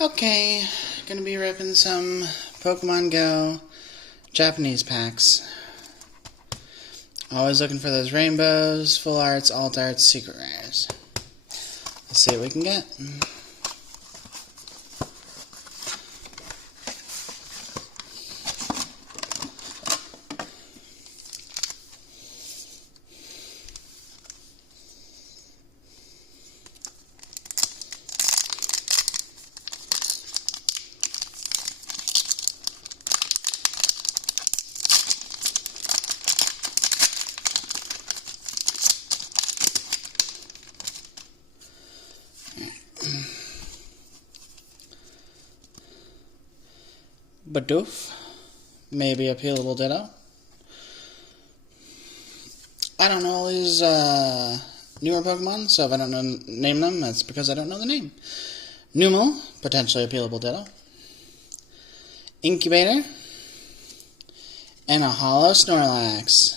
Okay, gonna be ripping some Pokemon Go Japanese packs. Always looking for those rainbows, full arts, alt arts, secret rares. Let's see what we can get. Bidoof, maybe a Peelable Ditto. I don't know all these newer Pokemon, so if I don't name them, that's because I don't know the name. Numel, potentially a Peelable Ditto. Incubator, and a Holo Snorlax.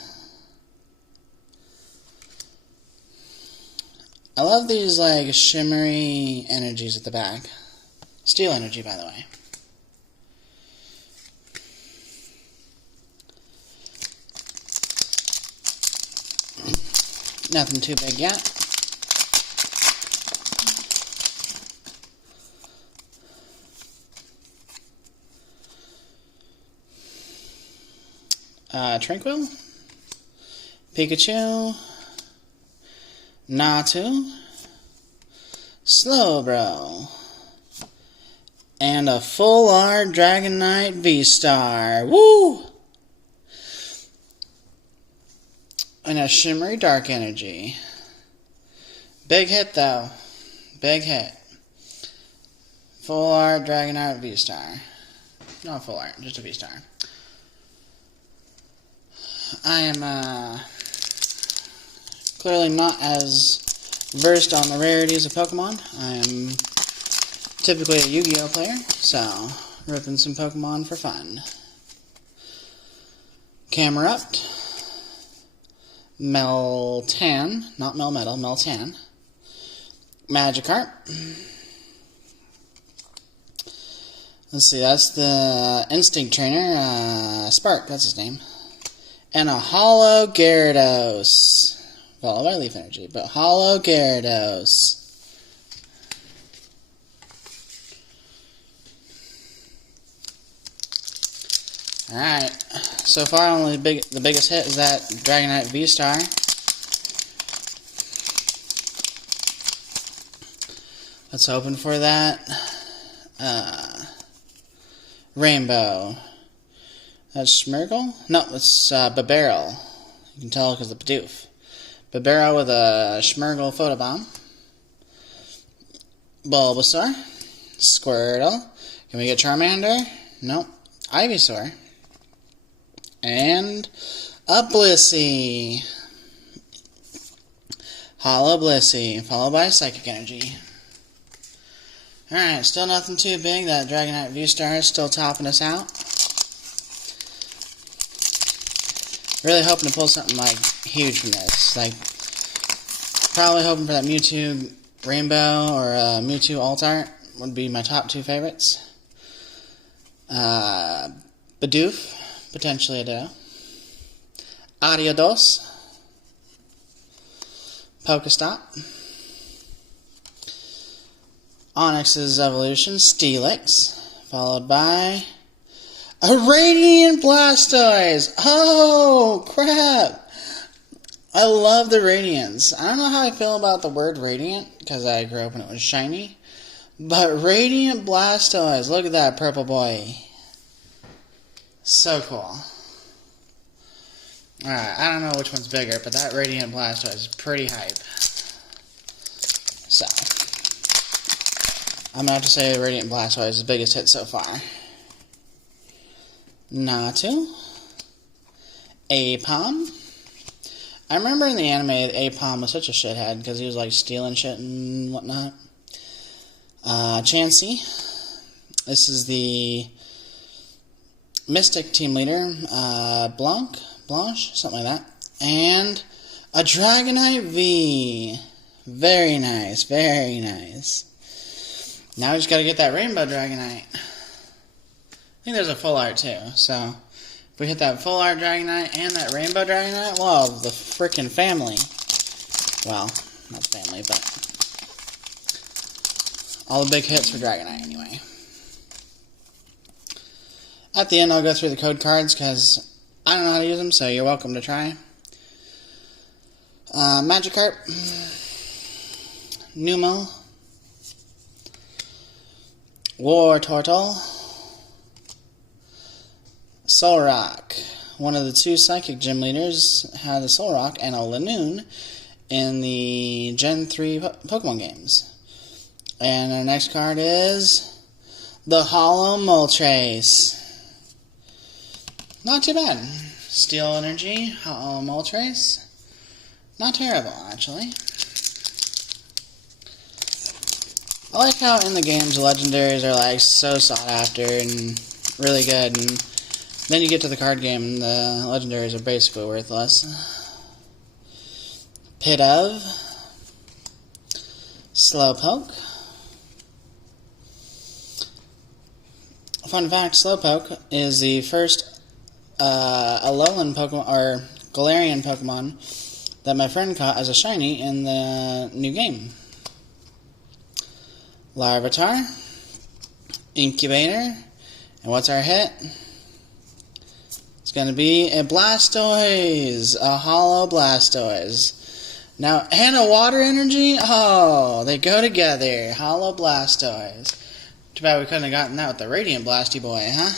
I love these like shimmery energies at the back. Steel energy, by the way. Nothing too big yet. Tranquil, Pikachu, Natu, Slowbro, and a full art Dragonite V-Star. Woo! And a shimmery dark energy. Big hit though. Big hit. Full art Dragonite V-Star. Not full art, just a V-Star. I am clearly not as versed on the rarities of Pokemon. I am typically a Yu-Gi-Oh player, so ripping some Pokemon for fun. Camerupt. Meltan, not Melmetal, Meltan. Magikarp. Let's see, that's the Instinct Trainer, Spark, that's his name. And a Holo Gyarados. Followed by Leaf Energy, but Holo Gyarados. Alright, so far only the biggest hit is that Dragonite V-Star. Let's open for that. Rainbow. That's Schmirgle? No, it's Bibarel. You can tell because of the Bidoof. Bibarel with a Schmirgle Photobomb. Bulbasaur. Squirtle. Can we get Charmander? Nope. Ivysaur. And a Blissey. Holo Blissey, followed by Psychic Energy. Alright, still nothing too big. That Dragonite V-Star is still topping us out. Really hoping to pull something like huge from this. Like, probably hoping for that Mewtwo Rainbow or Mewtwo Alt Art would be my top two favorites. Bidoof. Potentially a Ditto. Ariados. Pokestop. Onix's Evolution, Steelix. Followed by a Radiant Blastoise! Oh, crap! I love the Radiants. I don't know how I feel about the word Radiant, because I grew up when it was shiny. But Radiant Blastoise, look at that purple boy. So cool. Alright, I don't know which one's bigger, but that Radiant Blastoise is pretty hype. So, I'm going to have to say Radiant Blastoise is the biggest hit so far. Natu. Aipom. I remember in the anime, Aipom was such a shithead because he was like stealing shit and whatnot. Chansey. This is the Mystic team leader, Blanche, something like that. And a Dragonite V. Very nice, very nice. Now we just gotta get that Rainbow Dragonite. I think there's a full art too, so if we hit that full art Dragonite and that Rainbow Dragonite, well, the frickin' family. Well, not family, but all the big hits for Dragonite anyway. At the end, I'll go through the code cards because I don't know how to use them, so you're welcome to try. Magikarp, Numel, Wartortle, Solrock. One of the two Psychic Gym leaders had a Solrock and a Lanoon in the Gen 3 Pokemon games. And our next card is the Hollow Moltres. Not too bad. Steel Energy, Hollow Moltres. Not terrible, actually. I like how in the games the legendaries are like so sought after and really good, and then you get to the card game and the legendaries are basically worthless. Pidove, Slowpoke. Fun fact, Slowpoke is the first Alolan Pokemon, or Galarian Pokemon, that my friend caught as a shiny in the new game. Larvitar, Incubator, and what's our hit? It's going to be a Blastoise, a Hollow Blastoise. Now, and a Water Energy? Oh, they go together. Hollow Blastoise. Too bad we couldn't have gotten that with the Radiant Blasty Boy, huh?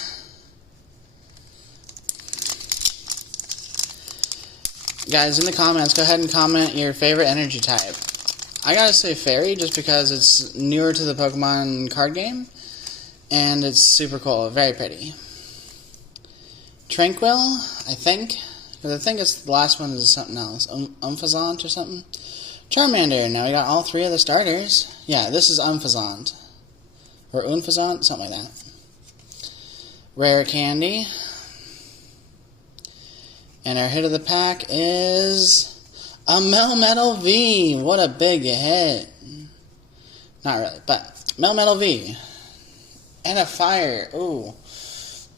Guys, in the comments, go ahead and comment your favorite energy type. I gotta say Fairy, just because it's newer to the Pokemon card game, and it's super cool, very pretty. Tranquil, I think, because I think it's the last one is something else, Umphazant or something. Charmander, now we got all three of the starters. Yeah, this is Umphazant, or Unphazant, something like that. Rare Candy. And our hit of the pack is a Melmetal V. What a big hit. Not really, but Melmetal V. And a Fire. Ooh.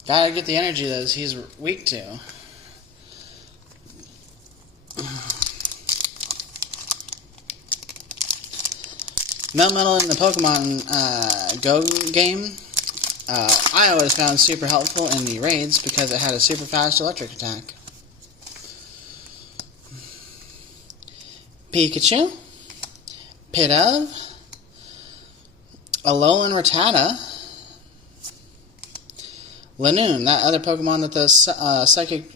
Gotta get the energy that he's weak to. Melmetal in the Pokemon Go game, I always found super helpful in the raids because it had a super fast electric attack. Pikachu, Pidove, Alolan Rattata, Lanoon, that other Pokemon that the Psychic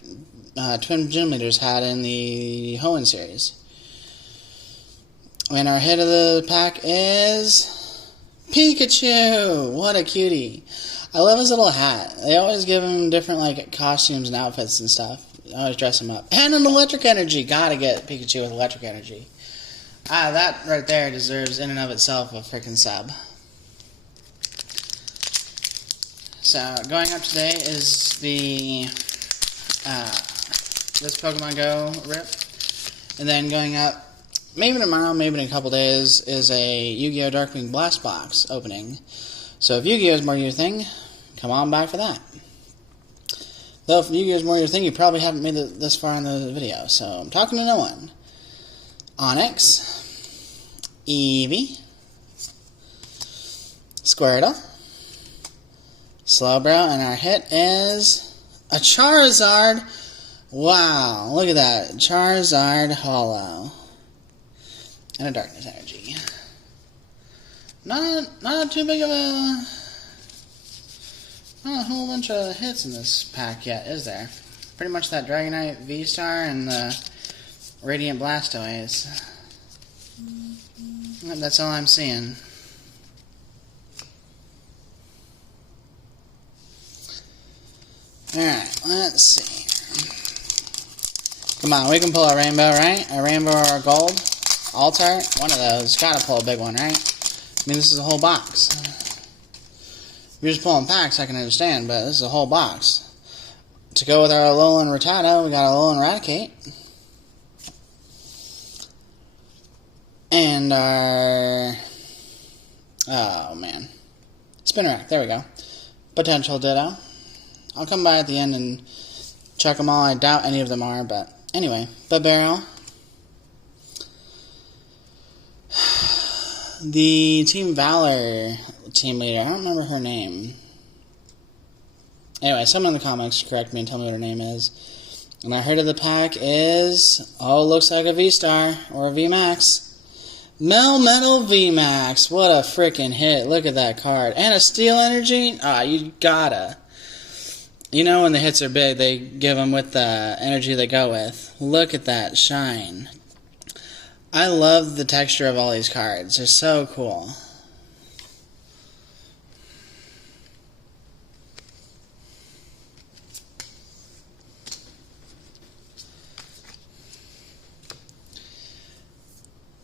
Twin Gym Leaders had in the Hoenn series. And our hit of the pack is Pikachu! What a cutie. I love his little hat. They always give him different like costumes and outfits and stuff. I always dress him up. And an electric energy. Gotta get Pikachu with electric energy. That right there deserves in and of itself a freaking sub. So, going up today is the this Pokemon Go rip. And then going up, maybe tomorrow, maybe in a couple days, is a Yu-Gi-Oh! Darkwing Blast Box opening. So if Yu-Gi-Oh! Is more your thing, come on back for that. Though if Yu-Gi-Oh! Is more your thing, you probably haven't made it this far in the video, so I'm talking to no one. Onix, Eevee, Squirtle, Slowbro, and our hit is a Charizard. Wow, look at that. Charizard Hollow. And a Darkness Energy. Not too big of a... Not a whole bunch of hits in this pack yet, is there? Pretty much that Dragonite V-Star and the Radiant Blastoise. That's all I'm seeing. Alright, let's see. Come on, we can pull a rainbow, right? A rainbow or a gold? Altar? One of those. Gotta pull a big one, right? I mean, this is a whole box. If you're just pulling packs, I can understand, but this is a whole box. To go with our Alolan Rattata, we got Alolan Raticate. And our... Oh, man. Spinarak, there we go. Potential Ditto. I'll come by at the end and check them all. I doubt any of them are, but anyway. Bibarel. The Team Valor team leader. I don't remember her name. Anyway, someone in the comments correct me and tell me what her name is. And I heard of the pack is, looks like a V-Star or a V-Max. Melmetal V-Max. What a freaking hit. Look at that card. And a Steel Energy? You gotta. You know when the hits are big, they give them with the energy they go with. Look at that shine. I love the texture of all these cards. They're so cool.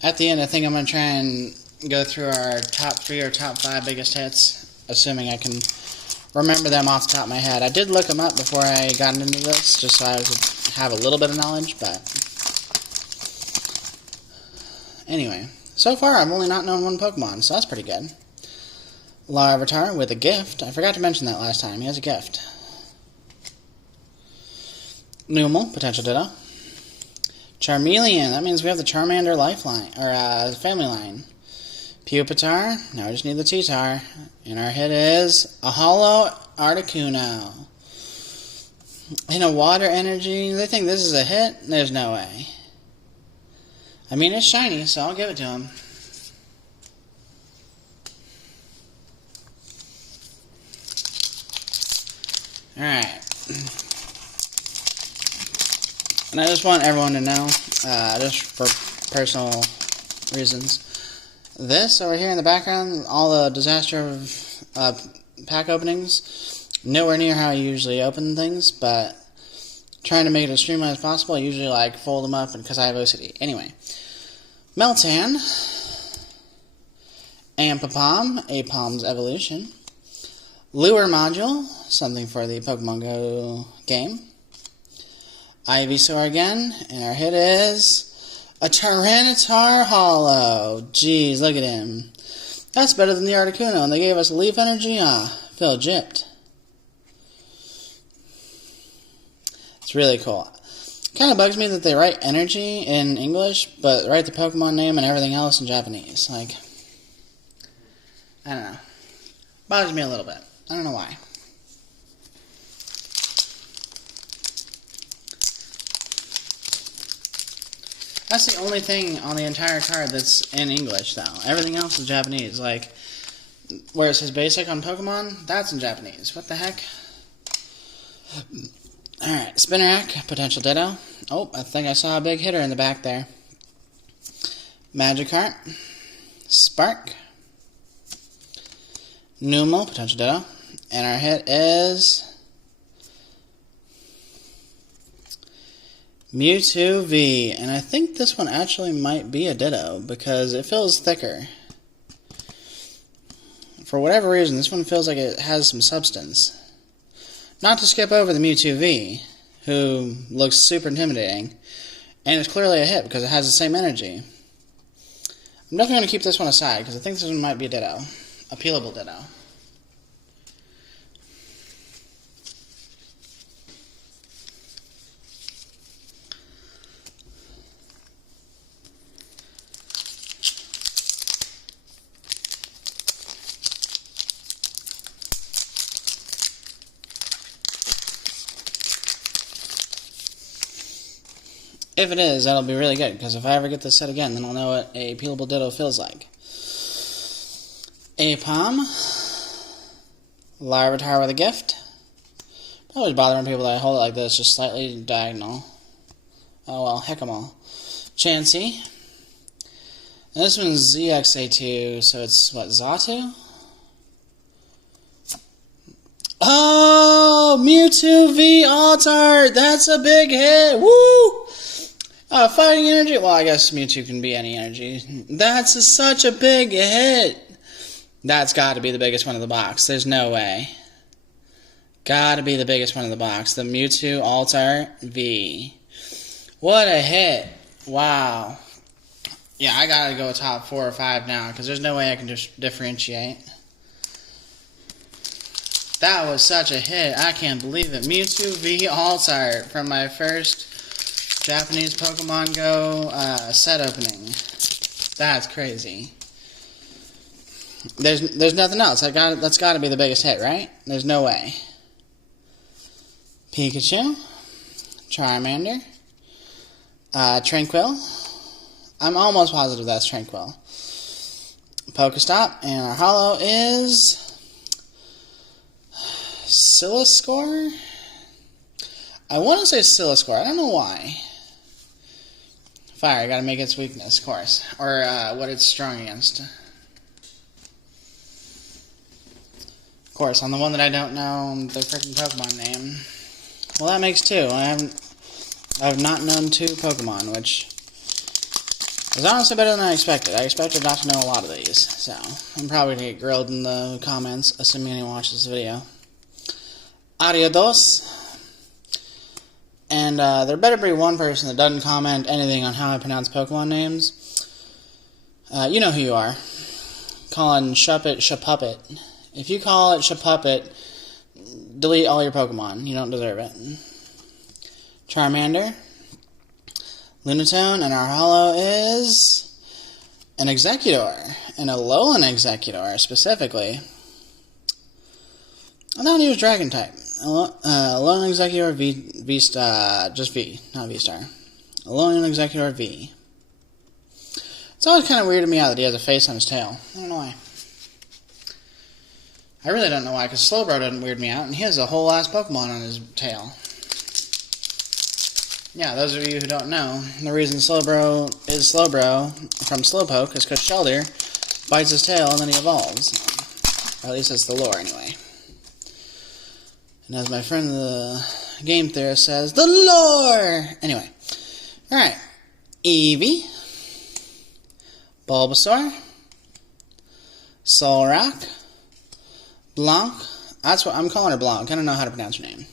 At the end, I think I'm going to try and go through our top 3 or top 5 biggest hits, assuming I can remember them off the top of my head. I did look them up before I got into this, just so I would have a little bit of knowledge, but anyway, so far I've only not known one Pokemon, so that's pretty good. Larvitar with a gift. I forgot to mention that last time. He has a gift. Numel, Potential Ditto. Charmeleon, that means we have the Charmander lifeline, or family line. Pupitar, now we just need the T-Tar. And our hit is a Holo Articuno. And a Water Energy, they think this is a hit? There's no way. I mean, it's shiny, so I'll give it to him. Alright. And I just want everyone to know, just for personal reasons, this over here in the background, all the disaster of pack openings, nowhere near how I usually open things, but trying to make it as streamlined as possible. I usually like fold them up because I have OCD. Anyway, Meltan, Ampapom, Apom's Evolution, Lure Module, something for the Pokemon Go game, Ivysaur again, and our hit is a Tyranitar Holo. Jeez, look at him. That's better than the Articuno, and they gave us Leaf Energy. Phil gypped. It's really cool. Kind of bugs me that they write energy in English, but write the Pokemon name and everything else in Japanese. Like, I don't know. Bothers me a little bit. I don't know why. That's the only thing on the entire card that's in English, though. Everything else is Japanese. Like, where it says basic on Pokemon, that's in Japanese. What the heck? Alright, Spinarak, Potential Ditto. Oh, I think I saw a big hitter in the back there. Magikarp, Spark, Numel, Potential Ditto. And our hit is Mewtwo V, and I think this one actually might be a Ditto because it feels thicker. For whatever reason, this one feels like it has some substance. Not to skip over the Mewtwo V, who looks super intimidating, and it's clearly a hit because it has the same energy. I'm definitely going to keep this one aside because I think this one might be a Ditto. A peelable Ditto. If it is, that'll be really good, because if I ever get this set again, then I'll know what a peelable Ditto feels like. Apom, Larvitar with a gift. Always bothering people that I hold it like this, just slightly diagonal. Oh well, heck 'em all. Chansey. And this one's ZXA2, so it's, what, Xatu? Oh, Mewtwo V Alt-Art! That's a big hit! Woo! Fighting energy? Well, I guess Mewtwo can be any energy. That's such a big hit! That's got to be the biggest one in the box. There's no way. Got to be the biggest one in the box. The Mewtwo Alt-Art V. What a hit. Wow. Yeah, I got to go top 4 or 5 now, because there's no way I can just differentiate. That was such a hit. I can't believe it. Mewtwo V Alt-Art from my first Japanese Pokemon Go set opening. That's crazy. There's nothing else. That's got to be the biggest hit, right? There's no way. Pikachu, Charmander, Tranquil. I'm almost positive that's Tranquil. Pokestop, and our holo is Siliscore? I want to say Siliscore. I don't know why. Fire, gotta make its weakness, of course. Or what it's strong against. Of course, on the one that I don't know the freaking Pokemon name. Well, that makes two. I've not known two Pokemon, which is honestly better than I expected. I expected not to know a lot of these, so I'm probably going to get grilled in the comments, assuming anyone watches this video. Ariados. And there better be one person that doesn't comment anything on how I pronounce Pokemon names. You know who you are. Calling Shuppet Shapuppet. If you call it Shapuppet, delete all your Pokemon. You don't deserve it. Charmander. Lunatone, and our holo is an Exeggutor, and a Alolan Exeggutor, specifically. I thought he was Dragon type. Alolan Exeggutor V, just V, not V-Star. Alolan Exeggutor V. It's always kind of weirded me out that he has a face on his tail. I don't know why. I really don't know why, because Slowbro doesn't weird me out, and he has a whole ass Pokemon on his tail. Yeah, those of you who don't know, the reason Slowbro is Slowbro from Slowpoke is because Shellder bites his tail and then he evolves. Or at least that's the lore, anyway. And as my friend the game theorist says, the lore! Anyway. Alright. Eevee. Bulbasaur. Solrock. Blanc. That's what I'm calling her Blanc. I don't know how to pronounce her name.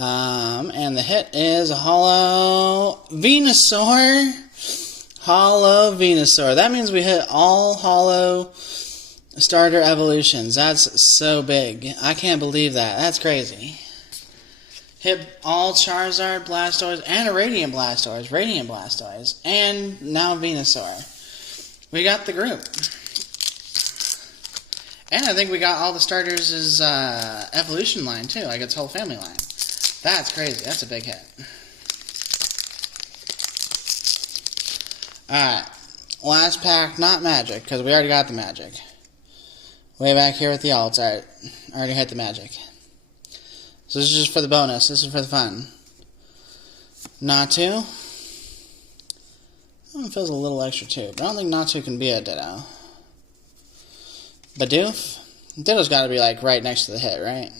And the hit is a holo Venusaur. Holo Venusaur. That means we hit all holo starter evolutions. That's so big. I can't believe that. That's crazy. Hit all Charizard, Blastoise, and a Radiant Blastoise, and now Venusaur. We got the group. And I think we got all the starters' evolution line, too, like its whole family line. That's crazy. That's a big hit. Alright. Last pack, not magic, because we already got the magic. Way back here with the alts. Alright. Already hit the magic. So this is just for the bonus. This is for the fun. Natu. It feels a little extra too, but I don't think Natu can be a Ditto. Bidoof. Ditto's got to be like right next to the hit, right?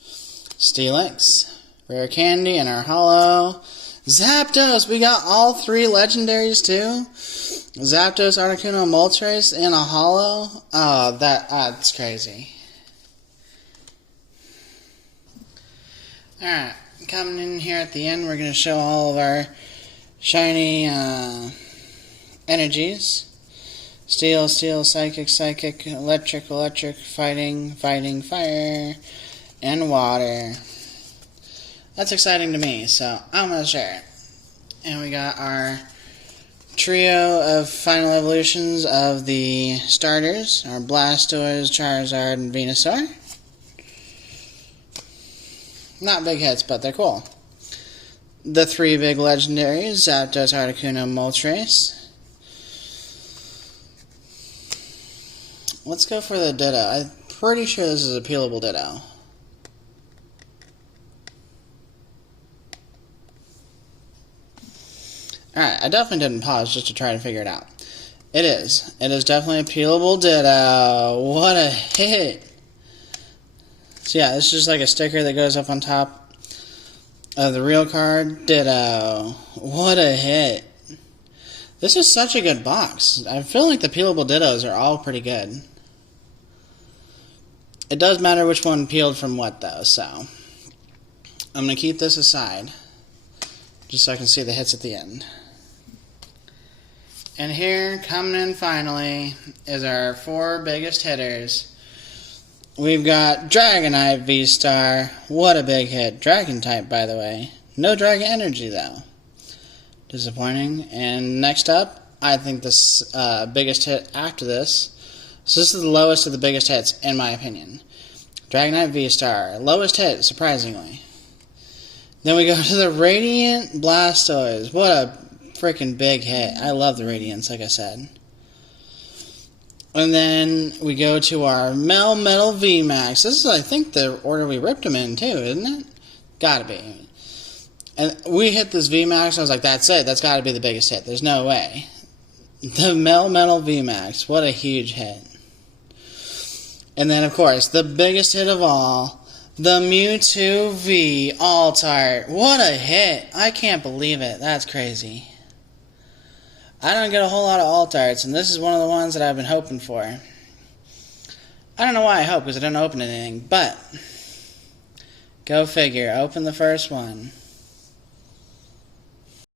Steelix. Rare Candy, and our holo Zapdos. We got all three legendaries too. Zapdos, Articuno, Moltres, and a holo. Oh, that's crazy. Alright, coming in here at the end, we're going to show all of our shiny energies. Steel, Psychic, Electric, Fighting, Fire, and Water. That's exciting to me, so I'm going to share it. And we got our trio of final evolutions of the starters, our Blastoise, Charizard, and Venusaur. Not big hits, but they're cool. The three big legendaries, Zapdos, Articuno, Moltres. Let's go for the Ditto. I'm pretty sure this is a peelable Ditto. Alright, I definitely didn't pause just to try to figure it out. It is. It is definitely a peelable Ditto. What a hit! So yeah, this is just like a sticker that goes up on top of the real card. Ditto. What a hit. This is such a good box. I feel like the peelable Dittos are all pretty good. It does matter which one peeled from what though, so I'm going to keep this aside just so I can see the hits at the end. And here, coming in finally, is our four biggest hitters. we've got Dragonite V-Star. What a big hit. Dragon type, by the way. No Dragon Energy, though. Disappointing. And next up, I think this biggest hit after this. So this is the lowest of the biggest hits, in my opinion. Dragonite V-Star. Lowest hit, surprisingly. Then we go to the Radiant Blastoise. What a freaking big hit. I love the Radiants, like I said. And then we go to our Melmetal VMAX. This is, I think, the order we ripped them in, too, isn't it? Gotta be. And we hit this VMAX, and I was like, that's it. That's gotta be the biggest hit. There's no way. The Melmetal VMAX. What a huge hit. And then, of course, the biggest hit of all, the Mewtwo V Altart. What a hit. I can't believe it. That's crazy. I don't get a whole lot of Altarts, and this is one of the ones that I've been hoping for. I don't know why I hope, because I didn't open anything, but go figure. Open the first one.